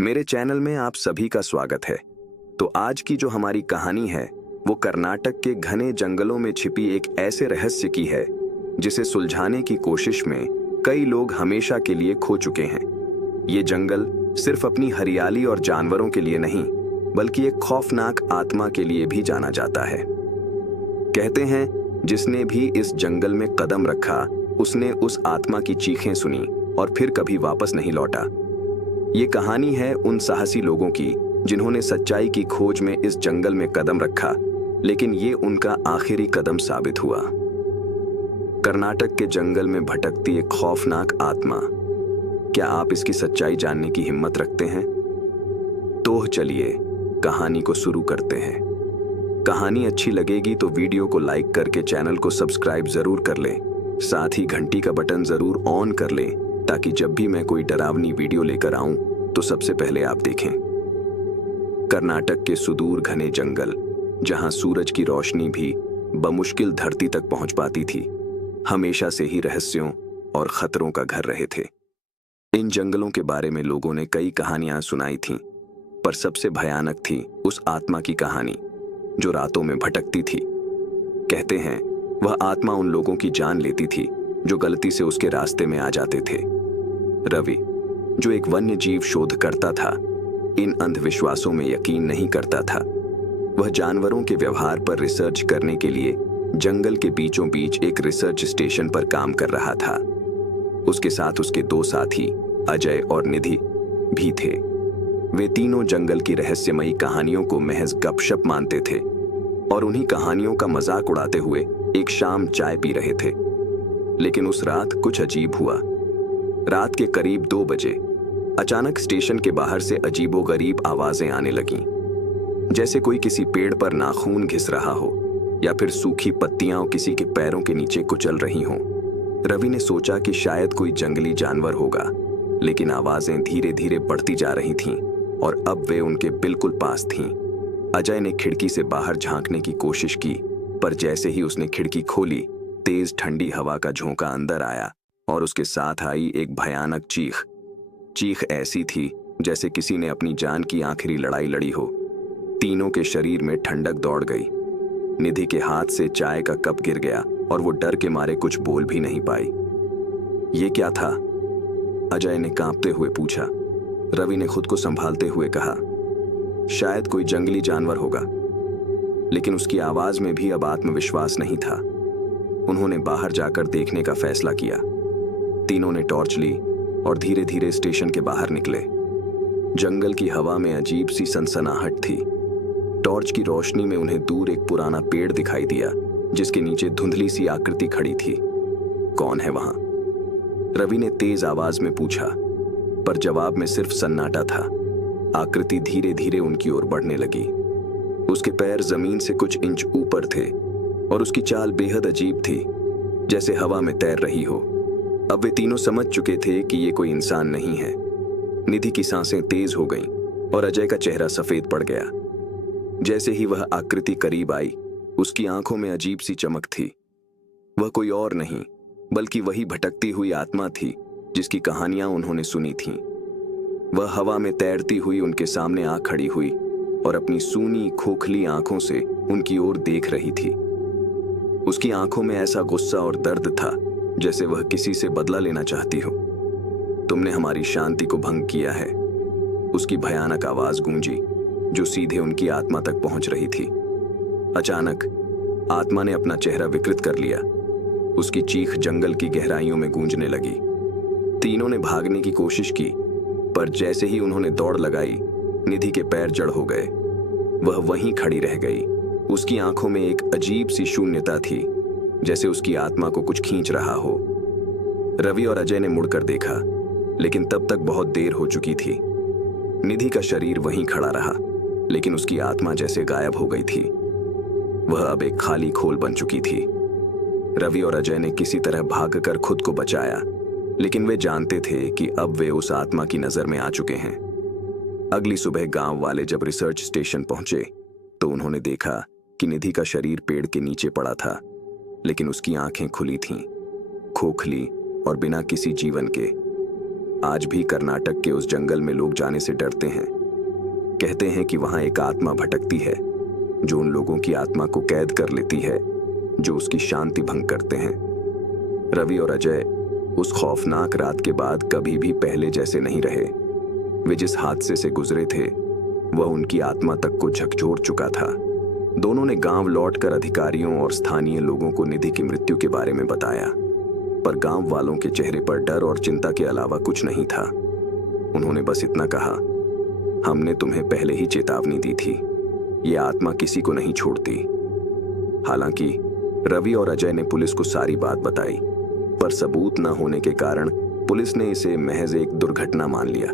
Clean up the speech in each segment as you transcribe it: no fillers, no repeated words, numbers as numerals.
मेरे चैनल में आप सभी का स्वागत है। तो आज की जो हमारी कहानी है वो कर्नाटक के घने जंगलों में छिपी एक ऐसे रहस्य की है जिसे सुलझाने की कोशिश में कई लोग हमेशा के लिए खो चुके हैं। ये जंगल सिर्फ अपनी हरियाली और जानवरों के लिए नहीं बल्कि एक खौफनाक आत्मा के लिए भी जाना जाता है। कहते हैं जिसने भी इस जंगल में कदम रखा उसने उस आत्मा की चीखें सुनी और फिर कभी वापस नहीं लौटा। ये कहानी है उन साहसी लोगों की जिन्होंने सच्चाई की खोज में इस जंगल में कदम रखा, लेकिन ये उनका आखिरी कदम साबित हुआ। कर्नाटक के जंगल में भटकती एक खौफनाक आत्मा। क्या आप इसकी सच्चाई जानने की हिम्मत रखते हैं? तो चलिए कहानी को शुरू करते हैं। कहानी अच्छी लगेगी तो वीडियो को लाइक करके चैनल को सब्सक्राइब जरूर कर लें। साथ ही घंटी का बटन जरूर ऑन कर लें ताकि जब भी मैं कोई डरावनी वीडियो लेकर आऊं तो सबसे पहले आप देखें। कर्नाटक के सुदूर घने जंगल, जहां सूरज की रोशनी भी बमुश्किल धरती तक पहुंच पाती थी, हमेशा से ही रहस्यों और खतरों का घर रहे थे। इन जंगलों के बारे में लोगों ने कई कहानियां सुनाई थीं, पर सबसे भयानक थी उस आत्मा की कहानी जो रातों में भटकती थी। कहते हैं वह आत्मा उन लोगों की जान लेती थी जो गलती से उसके रास्ते में आ जाते थे। रवि, जो एक वन्य जीव शोधकर्ता था, इन अंधविश्वासों में यकीन नहीं करता था। वह जानवरों के व्यवहार पर रिसर्च करने के लिए जंगल के बीचों बीच एक रिसर्च स्टेशन पर काम कर रहा था। उसके साथ उसके दो साथी अजय और निधि भी थे। वे तीनों जंगल की रहस्यमयी कहानियों को महज गपशप मानते थे और उन्हीं कहानियों का मजाक उड़ाते हुए एक शाम चाय पी रहे थे। लेकिन उस रात कुछ अजीब हुआ। रात के करीब 2 बजे अचानक स्टेशन के बाहर से अजीबोगरीब आवाजें आने लगीं, जैसे कोई किसी पेड़ पर नाखून घिस रहा हो या फिर सूखी पत्तियां किसी के पैरों के नीचे कुचल रही हों। रवि ने सोचा कि शायद कोई जंगली जानवर होगा, लेकिन आवाजें धीरे धीरे बढ़ती जा रही थीं और अब वे उनके बिल्कुल पास थीं। अजय ने खिड़की से बाहर झांकने की कोशिश की, पर जैसे ही उसने खिड़की खोली, तेज ठंडी हवा का झोंका अंदर आया और उसके साथ आई एक भयानक चीख ऐसी थी जैसे किसी ने अपनी जान की आखिरी लड़ाई लड़ी हो। तीनों के शरीर में ठंडक दौड़ गई। निधि के हाथ से चाय का कप गिर गया और वो डर के मारे कुछ बोल भी नहीं पाई। ये क्या था? अजय ने कांपते हुए पूछा। रवि ने खुद को संभालते हुए कहा, शायद कोई जंगली जानवर होगा। लेकिन उसकी आवाज में भी अब आत्मविश्वास नहीं था। उन्होंने बाहर जाकर देखने का फैसला किया। तीनों ने टॉर्च ली और धीरे धीरे स्टेशन के बाहर निकले। जंगल की हवा में अजीब सी सनसनाहट थी। टॉर्च की रोशनी में उन्हें दूर एक पुराना पेड़ दिखाई दिया जिसके नीचे धुंधली सी आकृति खड़ी थी। कौन है वहां? रवि ने तेज आवाज में पूछा, पर जवाब में सिर्फ सन्नाटा था। आकृति धीरे धीरे उनकी ओर बढ़ने लगी। उसके पैर जमीन से कुछ इंच ऊपर थे और उसकी चाल बेहद अजीब थी, जैसे हवा में तैर रही हो। अब वे तीनों समझ चुके थे कि ये कोई इंसान नहीं है। निधि की सांसें तेज हो गईं और अजय का चेहरा सफेद पड़ गया। जैसे ही वह आकृति करीब आई, उसकी आंखों में अजीब सी चमक थी। वह कोई और नहीं बल्कि वही भटकती हुई आत्मा थी जिसकी कहानियां उन्होंने सुनी थीं। वह हवा में तैरती हुई उनके सामने आ खड़ी हुई और अपनी सूनी खोखली आंखों से उनकी ओर देख रही थी। उसकी आंखों में ऐसा गुस्सा और दर्द था जैसे वह किसी से बदला लेना चाहती हो। तुमने हमारी शांति को भंग किया है, उसकी भयानक आवाज गूंजी जो सीधे उनकी आत्मा तक पहुंच रही थी। अचानक आत्मा ने अपना चेहरा विकृत कर लिया। उसकी चीख जंगल की गहराइयों में गूंजने लगी। तीनों ने भागने की कोशिश की, पर जैसे ही उन्होंने दौड़ लगाई, निधि के पैर जड़ हो गए। वह वहीं खड़ी रह गई। उसकी आंखों में एक अजीब सी शून्यता थी, जैसे उसकी आत्मा को कुछ खींच रहा हो। रवि और अजय ने मुड़कर देखा, लेकिन तब तक बहुत देर हो चुकी थी। निधि का शरीर वहीं खड़ा रहा, लेकिन उसकी आत्मा जैसे गायब हो गई थी। वह अब एक खाली खोल बन चुकी थी। रवि और अजय ने किसी तरह भागकर खुद को बचाया, लेकिन वे जानते थे कि अब वे उस आत्मा की नजर में आ चुके हैं। अगली सुबह गांव वाले जब रिसर्च स्टेशन पहुंचे तो उन्होंने देखा कि निधि का शरीर पेड़ के नीचे पड़ा था, लेकिन उसकी आंखें खुली थीं, खोखली और बिना किसी जीवन के। आज भी कर्नाटक के उस जंगल में लोग जाने से डरते हैं। कहते हैं कि वहां एक आत्मा भटकती है जो उन लोगों की आत्मा को कैद कर लेती है जो उसकी शांति भंग करते हैं। रवि और अजय उस खौफनाक रात के बाद कभी भी पहले जैसे नहीं रहे। वे जिस हादसे से गुजरे थे वह उनकी आत्मा तक को झकझोर चुका था। दोनों ने गांव लौटकर अधिकारियों और स्थानीय लोगों को निधि की मृत्यु के बारे में बताया, पर गांव वालों के चेहरे पर डर और चिंता के अलावा कुछ नहीं था। उन्होंने बस इतना कहा, हमने तुम्हें पहले ही चेतावनी दी थी, ये आत्मा किसी को नहीं छोड़ती। हालांकि रवि और अजय ने पुलिस को सारी बात बताई, पर सबूत न होने के कारण पुलिस ने इसे महज एक दुर्घटना मान लिया।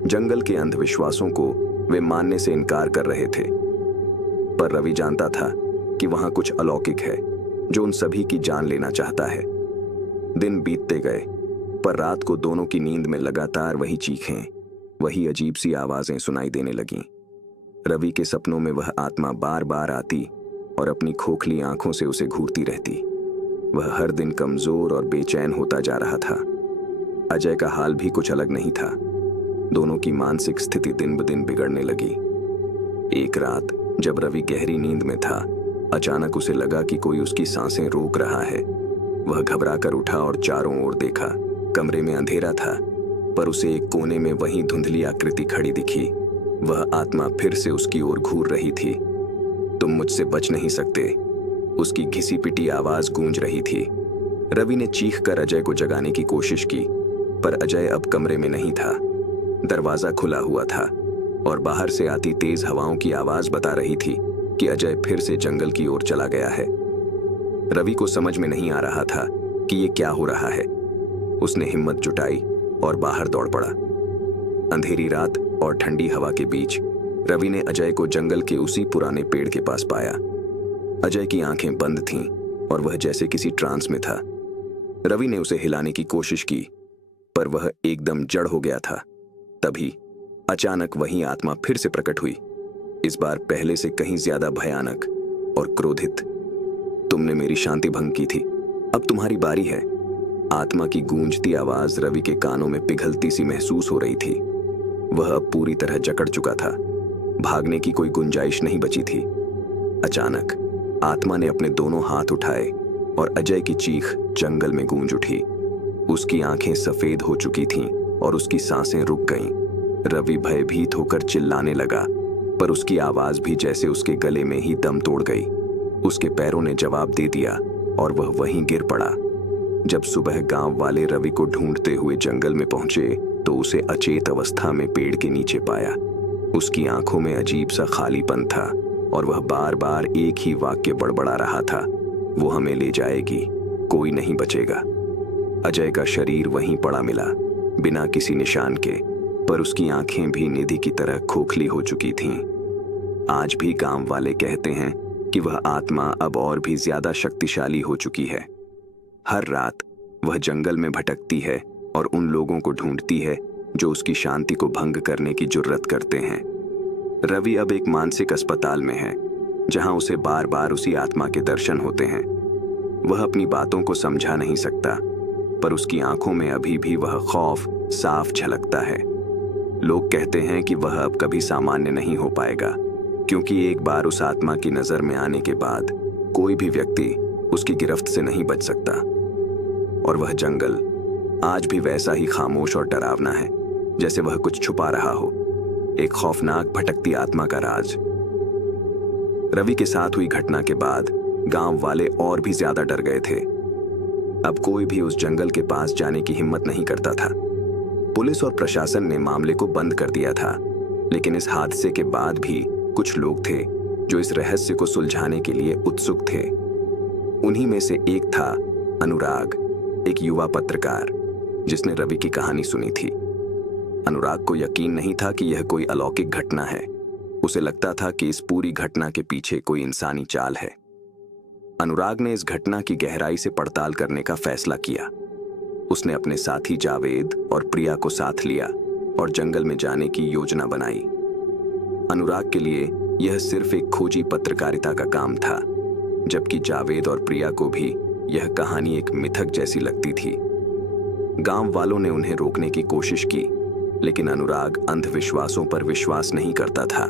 जंगल के अंधविश्वासों को वे मानने से इनकार कर रहे थे, पर रवि जानता था कि वहां कुछ अलौकिक है जो उन सभी की जान लेना चाहता है। दिन बीतते गए, पर रात को दोनों की नींद में लगातार वही चीखें, वही अजीब सी आवाजें सुनाई देने लगीं। रवि के सपनों में वह आत्मा बार बार आती और अपनी खोखली आंखों से उसे घूरती रहती। वह हर दिन कमजोर और बेचैन होता जा रहा था। अजय का हाल भी कुछ अलग नहीं था। दोनों की मानसिक स्थिति दिन ब दिन बिगड़ने लगी। एक रात जब रवि गहरी नींद में था, अचानक उसे लगा कि कोई उसकी सांसें रोक रहा है। वह घबराकर उठा और चारों ओर देखा। कमरे में अंधेरा था, पर उसे एक कोने में वही धुंधली आकृति खड़ी दिखी। वह आत्मा फिर से उसकी ओर घूर रही थी। तुम मुझसे बच नहीं सकते, उसकी घिसी पिटी आवाज गूंज रही थी। रवि ने चीख कर अजय को जगाने की कोशिश की, पर अजय अब कमरे में नहीं था। दरवाजा खुला हुआ था और बाहर से आती तेज हवाओं की आवाज बता रही थी कि अजय फिर से जंगल की ओर चला गया है। रवि को समझ में नहीं आ रहा था कि ये क्या हो रहा है। उसने हिम्मत जुटाई और बाहर दौड़ पड़ा। अंधेरी रात और ठंडी हवा के बीच रवि ने अजय को जंगल के उसी पुराने पेड़ के पास पाया। अजय की आंखें बंद थीं और वह जैसे किसी ट्रांस में था। रवि ने उसे हिलाने की कोशिश की, पर वह एकदम जड़ हो गया था। तभी अचानक वही आत्मा फिर से प्रकट हुई, इस बार पहले से कहीं ज्यादा भयानक और क्रोधित। तुमने मेरी शांति भंग की थी, अब तुम्हारी बारी है। आत्मा की गूंजती आवाज रवि के कानों में पिघलती सी महसूस हो रही थी। वह अब पूरी तरह जकड़ चुका था। भागने की कोई गुंजाइश नहीं बची थी। अचानक आत्मा ने अपने दोनों हाथ उठाए और अजय की चीख जंगल में गूंज उठी। उसकी आंखें सफेद हो चुकी थीं और उसकी सांसें रुक गईं। रवि भयभीत होकर चिल्लाने लगा, पर उसकी आवाज भी जैसे उसके गले में ही दम तोड़ गई। उसके पैरों ने जवाब दे दिया और वह वहीं गिर पड़ा। जब सुबह गांव वाले रवि को ढूंढते हुए जंगल में पहुंचे तो उसे अचेत अवस्था में पेड़ के नीचे पाया। उसकी आंखों में अजीब सा खालीपन था और वह बार बार एक ही वाक्य बड़बड़ा रहा था, वो हमें ले जाएगी, कोई नहीं बचेगा। अजय का शरीर वहीं पड़ा मिला, बिना किसी निशान के, पर उसकी आंखें भी निधि की तरह खोखली हो चुकी थीं। आज भी गांव वाले कहते हैं कि वह आत्मा अब और भी ज्यादा शक्तिशाली हो चुकी है। हर रात वह जंगल में भटकती है और उन लोगों को ढूंढती है जो उसकी शांति को भंग करने की जुर्रत करते हैं। रवि अब एक मानसिक अस्पताल में है, जहां उसे बार बार उसी आत्मा के दर्शन होते हैं। वह अपनी बातों को समझा नहीं सकता, पर उसकी आंखों में अभी भी वह खौफ साफ झलकता है। लोग कहते हैं कि वह अब कभी सामान्य नहीं हो पाएगा, क्योंकि एक बार उस आत्मा की नजर में आने के बाद कोई भी व्यक्ति उसकी गिरफ्त से नहीं बच सकता। और वह जंगल आज भी वैसा ही खामोश और डरावना है, जैसे वह कुछ छुपा रहा हो, एक खौफनाक भटकती आत्मा का राज। रवि के साथ हुई घटना के बाद गांव वाले और भी ज्यादा डर गए थे। अब कोई भी उस जंगल के पास जाने की हिम्मत नहीं करता था। पुलिस और प्रशासन ने मामले को बंद कर दिया था, लेकिन इस हादसे के बाद भी कुछ लोग थे जो इस रहस्य को सुलझाने के लिए उत्सुक थे। उन्हीं में से एक था अनुराग, एक युवा पत्रकार जिसने रवि की कहानी सुनी थी। अनुराग को यकीन नहीं था कि यह कोई अलौकिक घटना है। उसे लगता था कि इस पूरी घटना के पीछे कोई इंसानी चाल है। अनुराग ने इस घटना की गहराई से पड़ताल करने का फैसला किया। उसने अपने साथी जावेद और प्रिया को साथ लिया और जंगल में जाने की योजना बनाई। अनुराग के लिए यह सिर्फ एक खोजी पत्रकारिता का काम था, जबकि जावेद और प्रिया को भी यह कहानी एक मिथक जैसी लगती थी। गांव वालों ने उन्हें रोकने की कोशिश की, लेकिन अनुराग अंधविश्वासों पर विश्वास नहीं करता था।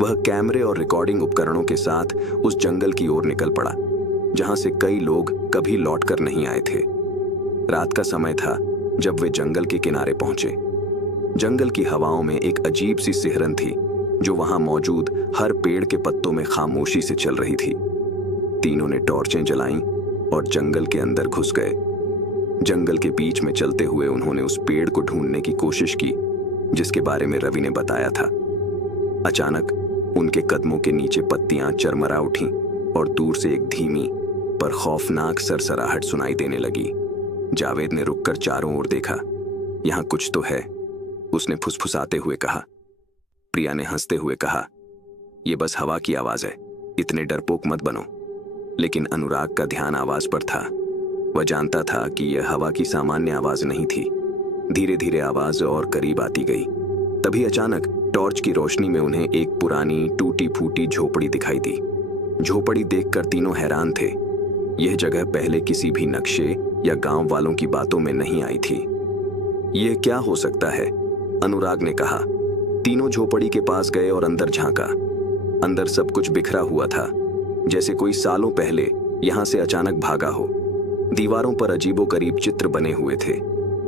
वह कैमरे और रिकॉर्डिंग उपकरणों के साथ उस जंगल की ओर निकल पड़ा, जहां से कई लोग कभी लौटकर नहीं आए थे। रात का समय था जब वे जंगल के किनारे पहुंचे। जंगल की हवाओं में एक अजीब सी सिहरन थी, जो वहां मौजूद हर पेड़ के पत्तों में खामोशी से चल रही थी। तीनों ने टॉर्चें जलाईं और जंगल के अंदर घुस गए। जंगल के बीच में चलते हुए उन्होंने उस पेड़ को ढूंढने की कोशिश की जिसके बारे में रवि ने बताया था। अचानक उनके कदमों के नीचे पत्तियां चरमरा उठीं और दूर से एक धीमी पर खौफनाक सरसराहट सुनाई देने लगी। जावेद ने रुककर चारों ओर देखा। यहां कुछ तो है, उसने फुसफुसाते हुए कहा। प्रिया ने हंसते हुए कहा, यह बस हवा की आवाज है, इतने डरपोक मत बनो। लेकिन अनुराग का ध्यान आवाज पर था। वह जानता था कि यह हवा की सामान्य आवाज नहीं थी। धीरे धीरे आवाज और करीब आती गई। तभी अचानक टॉर्च की रोशनी में उन्हें एक पुरानी टूटी फूटी झोपड़ी दिखाई दी। झोपड़ी देखकर तीनों हैरान थे। यह जगह पहले किसी भी नक्शे या गांव वालों की बातों में नहीं आई थी। यह क्या हो सकता है? अनुराग ने कहा। तीनों झोपड़ी के पास गए और अंदर झांका। अंदर सब कुछ बिखरा हुआ था, जैसे कोई सालों पहले यहां से अचानक भागा हो। दीवारों पर अजीबोगरीब चित्र बने हुए थे,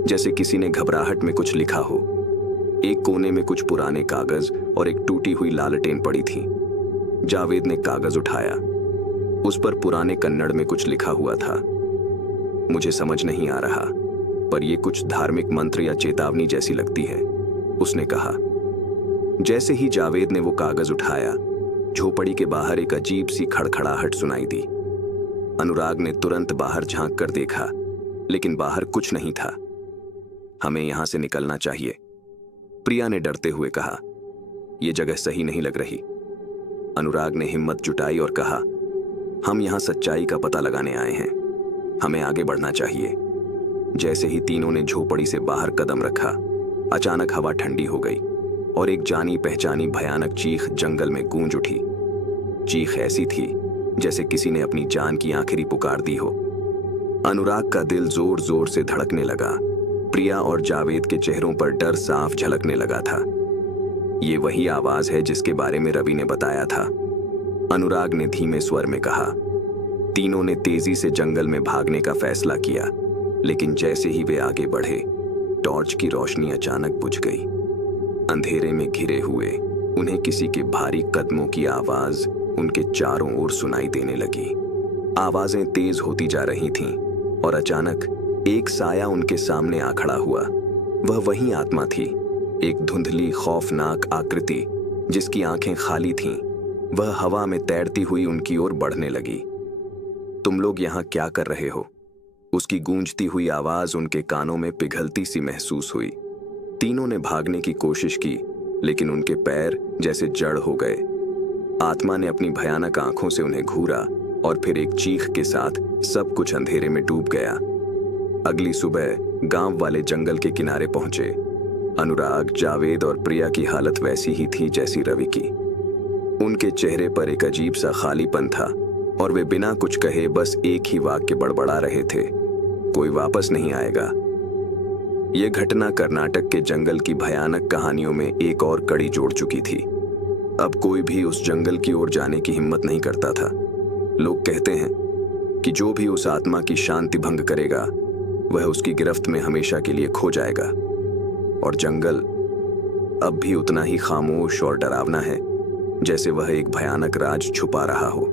जैसे किसी ने घबराहट में कुछ लिखा हो। एक कोने में कुछ पुराने कागज और एक टूटी हुई लालटेन पड़ी थी। जावेद ने कागज उठाया। उस पर पुराने कन्नड़ में कुछ लिखा हुआ था। मुझे समझ नहीं आ रहा, पर यह कुछ धार्मिक मंत्र या चेतावनी जैसी लगती है, उसने कहा। जैसे ही जावेद ने वो कागज उठाया, झोपड़ी के बाहर एक अजीब सी खड़खड़ाहट सुनाई दी। अनुराग ने तुरंत बाहर झांक कर देखा, लेकिन बाहर कुछ नहीं था। हमें यहां से निकलना चाहिए, प्रिया ने डरते हुए कहा। यह जगह सही नहीं लग रही। अनुराग ने हिम्मत जुटाई और कहा, हम यहां सच्चाई का पता लगाने आए हैं, हमें आगे बढ़ना चाहिए। जैसे ही तीनों ने झोपड़ी से बाहर कदम रखा, अचानक हवा ठंडी हो गई और एक जानी पहचानी भयानक चीख जंगल में गूंज उठी। चीख ऐसी थी जैसे किसी ने अपनी जान की आखिरी पुकार दी हो। अनुराग का दिल जोर जोर से धड़कने लगा। प्रिया और जावेद के चेहरों पर डर साफ झलकने लगा था। ये वही आवाज है जिसके बारे में रवि ने बताया था, अनुराग ने धीमे स्वर में कहा। तीनों ने तेजी से जंगल में भागने का फैसला किया, लेकिन जैसे ही वे आगे बढ़े, टॉर्च की रोशनी अचानक बुझ गई। अंधेरे में घिरे हुए उन्हें किसी के भारी कदमों की आवाज उनके चारों ओर सुनाई देने लगी। आवाजें तेज होती जा रही थीं और अचानक एक साया उनके सामने आ खड़ा हुआ। वह वही आत्मा थी, एक धुंधली खौफनाक आकृति जिसकी आंखें खाली थीं। वह हवा में तैरती हुई उनकी ओर बढ़ने लगी। तुम लोग यहाँ क्या कर रहे हो? उसकी गूंजती हुई आवाज उनके कानों में पिघलती सी महसूस हुई। तीनों ने भागने की कोशिश की, लेकिन उनके पैर जैसे जड़ हो गए। आत्मा ने अपनी भयानक आंखों से उन्हें घूरा और फिर एक चीख के साथ सब कुछ अंधेरे में डूब गया। अगली सुबह गांव वाले जंगल के किनारे पहुंचे। अनुराग, जावेद और प्रिया की हालत वैसी ही थी जैसी रवि की। उनके चेहरे पर एक अजीब सा खालीपन था और वे बिना कुछ कहे बस एक ही वाक्य बड़बड़ा रहे थे, कोई वापस नहीं आएगा। यह घटना कर्नाटक के जंगल की भयानक कहानियों में एक और कड़ी जोड़ चुकी थी। अब कोई भी उस जंगल की ओर जाने की हिम्मत नहीं करता था। लोग कहते हैं कि जो भी उस आत्मा की शांति भंग करेगा, वह उसकी गिरफ्त में हमेशा के लिए खो जाएगा। और जंगल अब भी उतना ही खामोश और डरावना है, जैसे वह एक भयानक राज छुपा रहा हो।